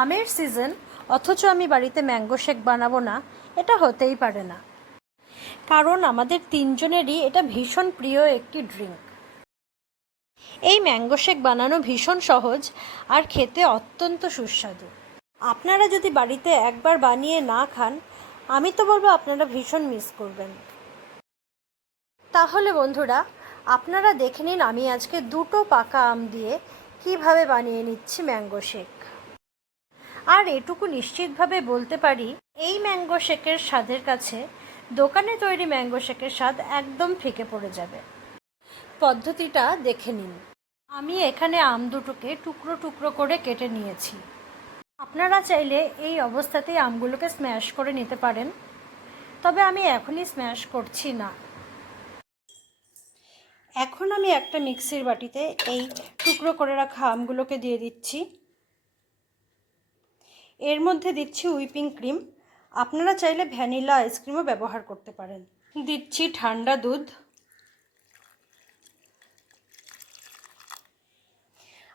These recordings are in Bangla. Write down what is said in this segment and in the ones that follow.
আমের সিজন অথচ আমি বাড়িতে ম্যাঙ্গো শেক বানাবো না, এটা হতেই পারে না। কারণ আমাদের তিনজনেরই এটা ভীষণ প্রিয় একটি ড্রিঙ্ক। এই ম্যাঙ্গো শেক বানানো ভীষণ সহজ আর খেতে অত্যন্ত সুস্বাদু। আপনারা যদি বাড়িতে একবার বানিয়ে না খান, আমি তো বলবো আপনারা ভীষণ মিস করবেন। তাহলে বন্ধুরা, আপনারা দেখে নিন আমি আজকে 2টো পাকা আম দিয়ে কিভাবে বানিয়ে নিচ্ছি ম্যাঙ্গো শেক। আর এটুকু নিশ্চিতভাবে বলতে পারি, এই ম্যাঙ্গো শেকের স্বাদের কাছে দোকানে তৈরি ম্যাঙ্গো শেকের স্বাদ একদম ফিকে পড়ে যাবে। পদ্ধতিটা দেখে নিন। আমি এখানে আম দুটোকে টুকরো টুকরো করে কেটে নিয়েছি। আপনারা চাইলে এই অবস্থাতেই আমগুলোকে স্ম্যাশ করে নিতে পারেন, তবে আমি এখনই স্ম্যাশ করছি না। এখন আমি একটা মিক্সির বাটিতে এই টুকরো করে রাখা আমগুলোকে দিয়ে দিচ্ছি। এর মধ্যে দিচ্ছি হুইপিং ক্রিম, আপনারা চাইলে ভ্যানিলা আইসক্রিমও ব্যবহার করতে পারেন। দিচ্ছি ঠান্ডা দুধ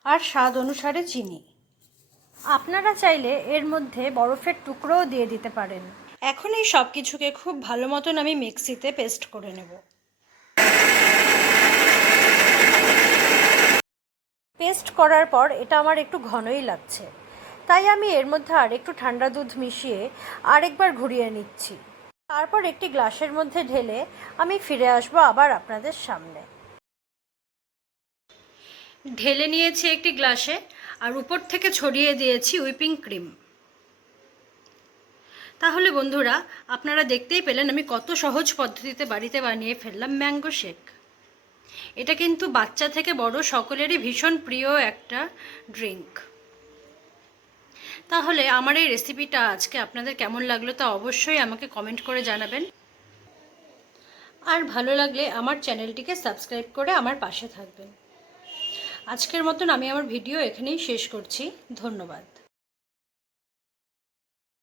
আর স্বাদ অনুসারে চিনি। আপনারা চাইলে এর মধ্যে বরফের টুকরোও দিয়ে দিতে পারেন। এখন এই সব কিছুকে খুব ভালো মতন আমি মিক্সিতে পেস্ট করে নেব। পেস্ট করার পর এটা আমার একটু ঘনই লাগছে, তাই আমি এর মধ্যে আরেকটু ঠান্ডা দুধ মিশিয়ে আরেকবার ঘুরিয়ে নিচ্ছি। তারপর একটি গ্লাসের মধ্যে ঢেলে আমি ফিরে আসবো আবার আপনাদের সামনে। ঢেলে নিয়েছি একটি গ্লাসে আর উপর থেকে ছড়িয়ে দিয়েছি হুইপিং ক্রিম। তাহলে বন্ধুরা, আপনারা দেখতেই পেলেন আমি কত সহজ পদ্ধতিতে বাড়িতে বানিয়ে ফেললাম ম্যাঙ্গো শেক। এটা কিন্তু বাচ্চা থেকে বড় সকলেরই ভীষণ প্রিয় একটা ড্রিঙ্ক। তাহলে আমার এই রেসিপিটা আজকে আপনাদের কেমন লাগলো তা অবশ্যই আমাকে কমেন্ট করে জানাবেন। আর ভালো লাগলে আমার চ্যানেলটিকে সাবস্ক্রাইব করে আমার পাশে থাকবেন। আজকের মতন আমি আমার ভিডিও এখানেই শেষ করছি। ধন্যবাদ।